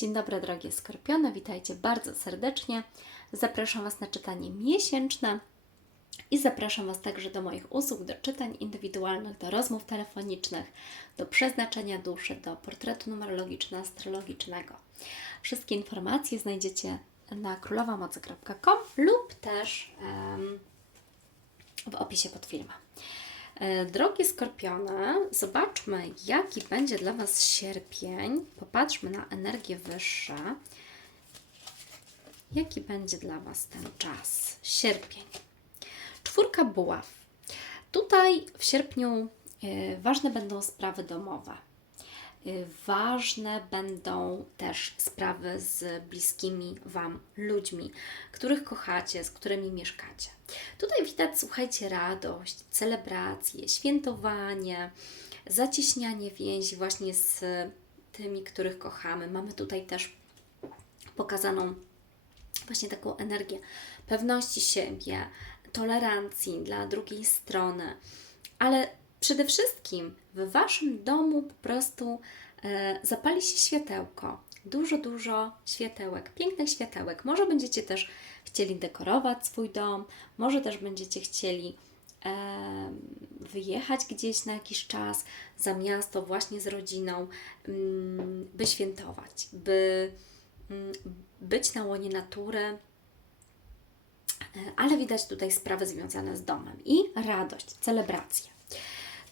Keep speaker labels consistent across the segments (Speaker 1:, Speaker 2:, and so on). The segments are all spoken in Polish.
Speaker 1: Dzień dobry, drogie skorpiony, witajcie bardzo serdecznie. Zapraszam Was na czytanie miesięczne i zapraszam Was także do moich usług, do czytań indywidualnych, do rozmów telefonicznych, do przeznaczenia duszy, do portretu numerologiczno-astrologicznego. Wszystkie informacje znajdziecie na królowamocy.com lub też em, w opisie pod filmem. E, Drogie skorpiony, zobaczmy, jaki będzie dla Was sierpień. Popatrzmy na energię wyższe. Jaki będzie dla Was ten czas? Sierpień. Czwórka buław. Tutaj w sierpniu e, ważne będą sprawy domowe. E, Ważne będą też sprawy z bliskimi Wam ludźmi, których kochacie, z którymi mieszkacie. Tutaj widać, słuchajcie, radość, celebracje, świętowanie, zacieśnianie więzi właśnie z tymi, których kochamy. Mamy tutaj też pokazaną właśnie taką energię pewności siebie, tolerancji dla drugiej strony, ale przede wszystkim w Waszym domu po prostu e, zapali się światełko. Dużo, dużo światełek, pięknych światełek. Może będziecie też chcieli dekorować swój dom, może też będziecie chcieli e, wyjechać gdzieś na jakiś czas za miasto, właśnie z rodziną, mm, by świętować, by mm, być na łonie natury, E, ale widać tutaj sprawy związane z domem i radość, celebracje.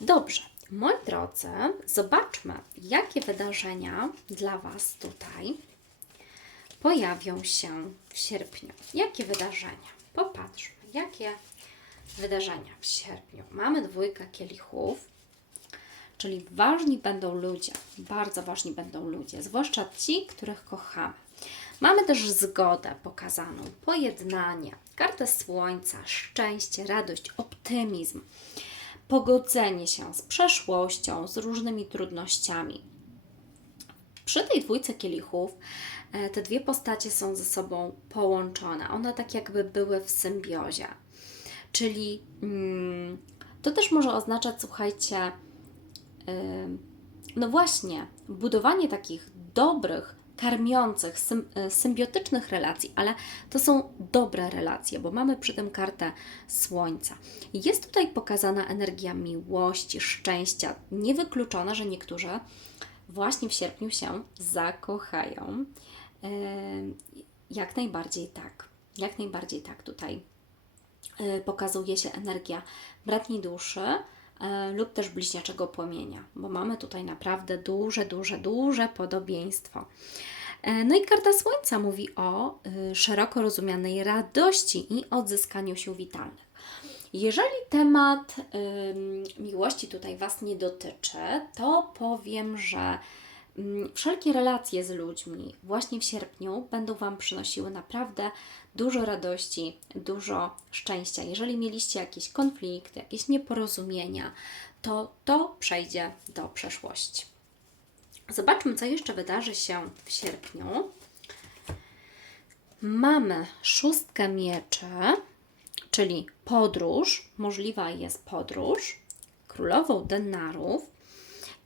Speaker 1: Dobrze, moi drodzy, zobaczmy, jakie wydarzenia dla Was tutaj pojawią się w sierpniu. Jakie wydarzenia? Popatrzmy, jakie wydarzenia w sierpniu. Mamy dwójkę kielichów, czyli ważni będą ludzie, bardzo ważni będą ludzie, zwłaszcza ci, których kochamy. Mamy też zgodę pokazaną, pojednanie, kartę słońca, szczęście, radość, optymizm, pogodzenie się z przeszłością, z różnymi trudnościami. Przy tej dwójce kielichów e, te dwie postacie są ze sobą połączone. One tak jakby były w symbiozie. Czyli mm, to też może oznaczać, słuchajcie, ym, no właśnie, budowanie takich dobrych, karmiących, y, symbiotycznych relacji, ale to są dobre relacje, bo mamy przy tym kartę Słońca. Jest tutaj pokazana energia miłości, szczęścia. Niewykluczone, że niektórzy właśnie w sierpniu się zakochają. Ym, Jak najbardziej tak. Jak najbardziej tak tutaj y, pokazuje się energia bratniej duszy e, lub też bliźniaczego płomienia, bo mamy tutaj naprawdę duże, duże, duże podobieństwo. E, No i karta Słońca mówi o y, szeroko rozumianej radości i odzyskaniu sił witalnych. Jeżeli temat miłości tutaj Was nie dotyczy, to powiem, że wszelkie relacje z ludźmi właśnie w sierpniu będą Wam przynosiły naprawdę dużo radości, dużo szczęścia. Jeżeli mieliście jakieś konflikty, jakieś nieporozumienia, to to przejdzie do przeszłości. Zobaczmy, co jeszcze wydarzy się w sierpniu. Mamy szóstkę mieczy, czyli podróż, możliwa jest podróż, królową denarów.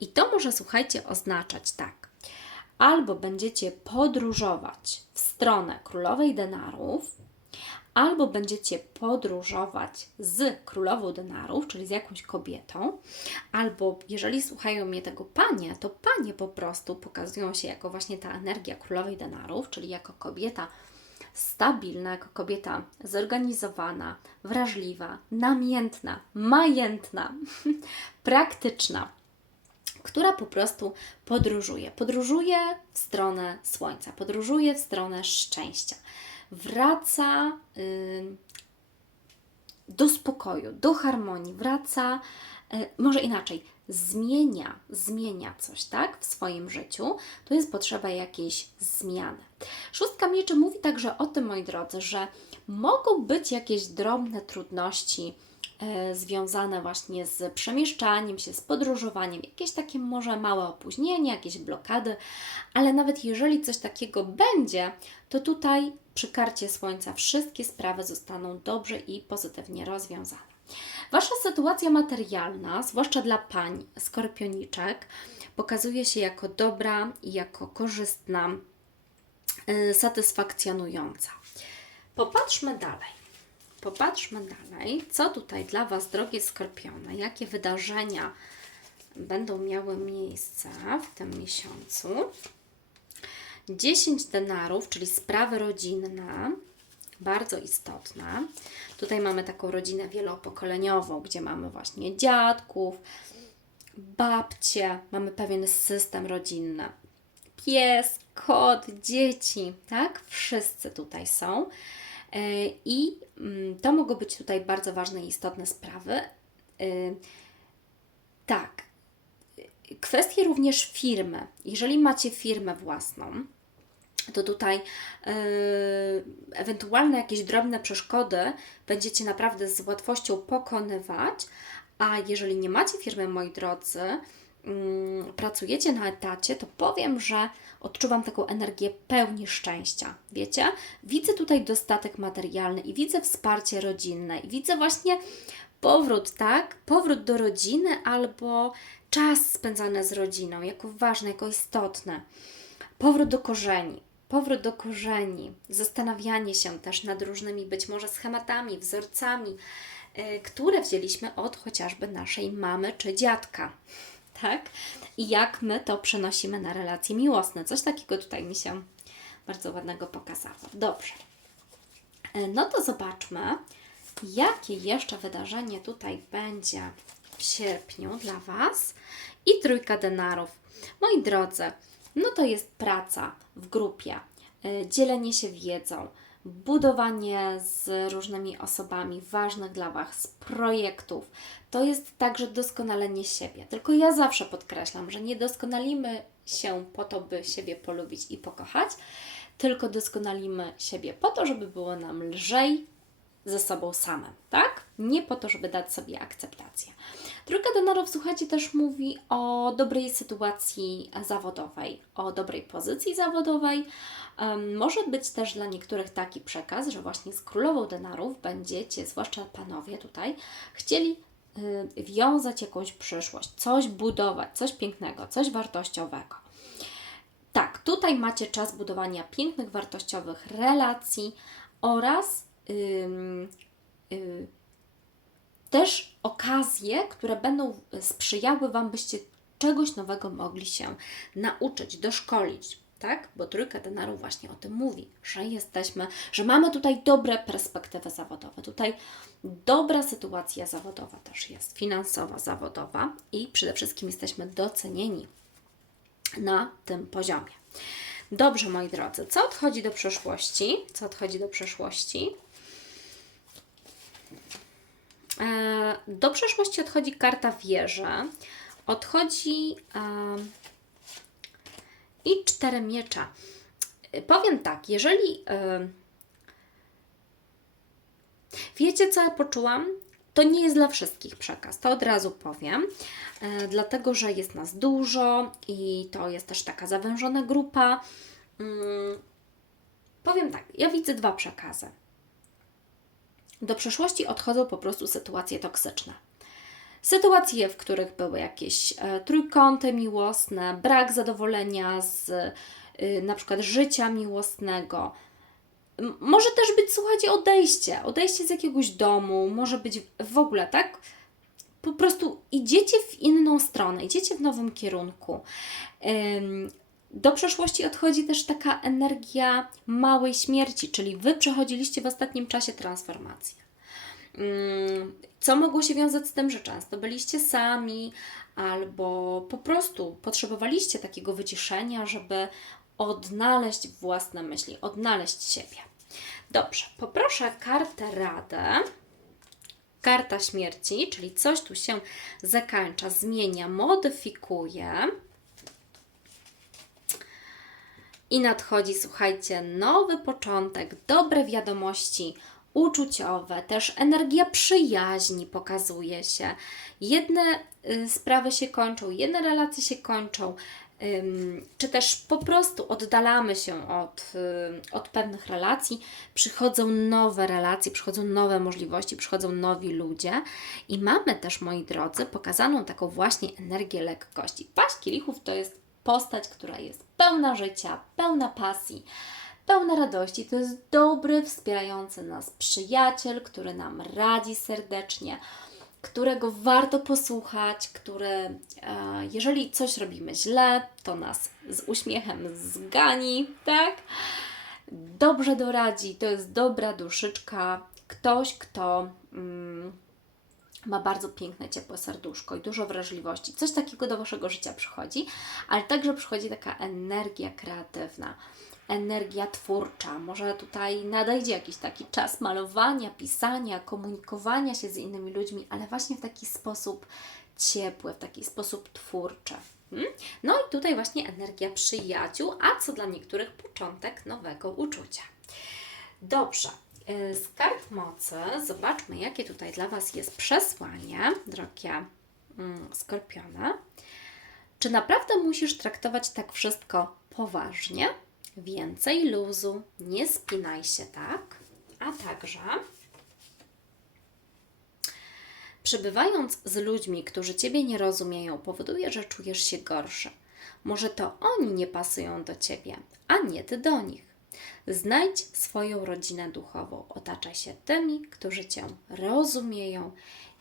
Speaker 1: I to może, słuchajcie, oznaczać tak. Albo będziecie podróżować w stronę królowej denarów, albo będziecie podróżować z królową denarów, czyli z jakąś kobietą, albo jeżeli słuchają mnie tego panie, to panie po prostu pokazują się jako właśnie ta energia królowej denarów, czyli jako kobieta stabilna, jako kobieta zorganizowana, wrażliwa, namiętna, majętna, praktyczna która po prostu podróżuje. Podróżuje w stronę słońca, podróżuje w stronę szczęścia. Wraca ym, do spokoju, do harmonii, wraca, y, może inaczej, zmienia, zmienia coś, tak, w swoim życiu, to jest potrzeba jakiejś zmiany. Szóstka mieczy mówi także o tym, moi drodzy, że mogą być jakieś drobne trudności związane właśnie z przemieszczaniem się, z podróżowaniem, jakieś takie może małe opóźnienia, jakieś blokady, ale nawet jeżeli coś takiego będzie, to tutaj przy karcie Słońca wszystkie sprawy zostaną dobrze i pozytywnie rozwiązane. Wasza sytuacja materialna, zwłaszcza dla pań skorpioniczek, pokazuje się jako dobra i jako korzystna y, satysfakcjonująca. Popatrzmy dalej. Popatrzmy dalej, co tutaj dla Was, drogie skorpiony, jakie wydarzenia będą miały miejsce w tym miesiącu. 10 denarów, czyli sprawy rodzinne, bardzo istotne. Tutaj mamy taką rodzinę wielopokoleniową, gdzie mamy właśnie dziadków, babcie, mamy pewien system rodzinny. Pies, kot, dzieci, tak? Wszyscy tutaj są. Yy, I mm, to mogą być tutaj bardzo ważne i istotne sprawy. Yy, Tak. Kwestie również firmy. Jeżeli macie firmę własną, to tutaj yy, ewentualne jakieś drobne przeszkody będziecie naprawdę z łatwością pokonywać, a jeżeli nie macie firmy, moi drodzy, pracujecie na etacie, to powiem, że odczuwam taką energię pełni szczęścia. Wiecie? Widzę tutaj dostatek materialny i widzę wsparcie rodzinne i widzę właśnie powrót, tak? Powrót do rodziny albo czas spędzany z rodziną jako ważne, jako istotne. Powrót do korzeni. Powrót do korzeni, zastanawianie się też nad różnymi być może schematami, wzorcami, y, które wzięliśmy od chociażby naszej mamy czy dziadka. Tak? I jak my to przenosimy na relacje miłosne. Coś takiego tutaj mi się bardzo ładnego pokazało. Dobrze. Y, No to zobaczmy, jakie jeszcze wydarzenie tutaj będzie w sierpniu dla Was. I trójka denarów. Moi drodzy, no to jest praca w grupie, y, dzielenie się wiedzą, budowanie z różnymi osobami ważnych dla Was projektów. To jest także doskonalenie siebie. Tylko ja zawsze podkreślam, że nie doskonalimy się po to, by siebie polubić i pokochać, tylko doskonalimy siebie po to, żeby było nam lżej ze sobą samym, tak? Nie po to, żeby dać sobie akceptację. Trójka denarów, słuchajcie, też mówi o dobrej sytuacji zawodowej, o dobrej pozycji zawodowej. Um, może być też dla niektórych taki przekaz, że właśnie z królową denarów będziecie, zwłaszcza panowie tutaj, chcieli y, wiązać jakąś przyszłość, coś budować, coś pięknego, coś wartościowego. Tak, tutaj macie czas budowania pięknych, wartościowych relacji oraz y, też okazje, które będą sprzyjały Wam, byście czegoś nowego mogli się nauczyć, doszkolić. Tak? Bo trójka denarów właśnie o tym mówi, że jesteśmy, że mamy tutaj dobre perspektywy zawodowe. Tutaj dobra sytuacja zawodowa też jest, finansowa, zawodowa i przede wszystkim jesteśmy docenieni na tym poziomie. Dobrze, moi drodzy, co odchodzi do przeszłości? Co odchodzi do przeszłości? E, Do przeszłości odchodzi karta wieża, odchodzi e, i cztery miecza. E, Powiem tak, jeżeli wiecie, co ja poczułam, to nie jest dla wszystkich przekaz, to od razu powiem, dlatego że jest nas dużo i to jest też taka zawężona grupa. Mm, powiem tak, ja widzę dwa przekazy. Do przeszłości odchodzą po prostu sytuacje toksyczne. Sytuacje, w których były jakieś e, trójkąty miłosne, brak zadowolenia z y, na przykład życia miłosnego. Może też być, słuchajcie, odejście, odejście z jakiegoś domu, może być w ogóle, tak? Po prostu idziecie w inną stronę, idziecie w nowym kierunku. Do przeszłości odchodzi też taka energia małej śmierci, czyli Wy przechodziliście w ostatnim czasie transformację. Mm, Co mogło się wiązać z tym, że często byliście sami, albo po prostu potrzebowaliście takiego wyciszenia, żeby odnaleźć własne myśli, odnaleźć siebie. Dobrze, poproszę kartę radę. Karta śmierci, czyli coś tu się zakańcza, zmienia, modyfikuje. I nadchodzi, słuchajcie, nowy początek, dobre wiadomości uczuciowe, też energia przyjaźni pokazuje się. Jedne y, sprawy się kończą, jedne relacje się kończą, czy też po prostu oddalamy się od, y, od pewnych relacji, przychodzą nowe relacje, przychodzą nowe możliwości, przychodzą nowi ludzie i mamy też, moi drodzy, pokazaną taką właśnie energię lekkości. Paść kielichów to jest postać, która jest pełna życia, pełna pasji, pełna radości. To jest dobry, wspierający nas przyjaciel, który nam radzi serdecznie, którego warto posłuchać, który, e, jeżeli coś robimy źle, to nas z uśmiechem zgani, tak? Dobrze doradzi, to jest dobra duszyczka, ktoś, kto. Mm, ma bardzo piękne, ciepłe serduszko i dużo wrażliwości. Coś takiego do Waszego życia przychodzi, ale także przychodzi taka energia kreatywna, energia twórcza. Może tutaj nadejdzie jakiś taki czas malowania, pisania, komunikowania się z innymi ludźmi, ale właśnie w taki sposób ciepły, w taki sposób twórczy. Hmm? No i tutaj właśnie energia przyjaciół, a co dla niektórych początek nowego uczucia. Dobrze. Y, Z kart mocy zobaczmy, jakie tutaj dla Was jest przesłanie, drogie mm, skorpiony. Czy naprawdę musisz traktować tak wszystko poważnie? Więcej luzu, nie spinaj się tak, a także przebywając z ludźmi, którzy Ciebie nie rozumieją, powoduje, że czujesz się gorszy. Może to oni nie pasują do Ciebie, a nie Ty do nich. Znajdź swoją rodzinę duchową. Otaczaj się tymi, którzy Cię rozumieją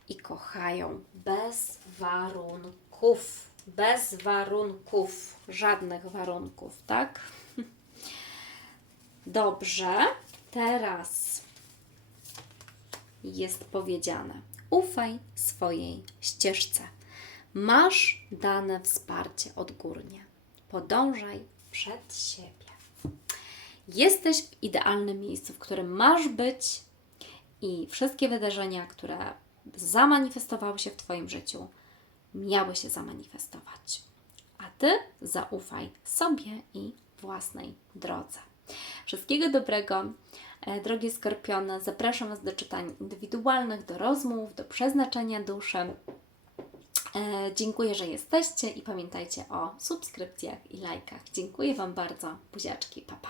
Speaker 1: i kochają bez warunków. Bez warunków. Żadnych warunków, tak? Dobrze. Teraz jest powiedziane: ufaj swojej ścieżce. Masz dane wsparcie odgórnie. Podążaj przed siebie. Jesteś w idealnym miejscu, w którym masz być i wszystkie wydarzenia, które zamanifestowały się w Twoim życiu, miały się zamanifestować. A Ty zaufaj sobie i własnej drodze. Wszystkiego dobrego, e, drogie skorpiony. Zapraszam Was do czytań indywidualnych, do rozmów, do przeznaczenia duszy. E, Dziękuję, że jesteście i pamiętajcie o subskrypcjach i lajkach. Dziękuję Wam bardzo. Buziaczki, papa. Pa.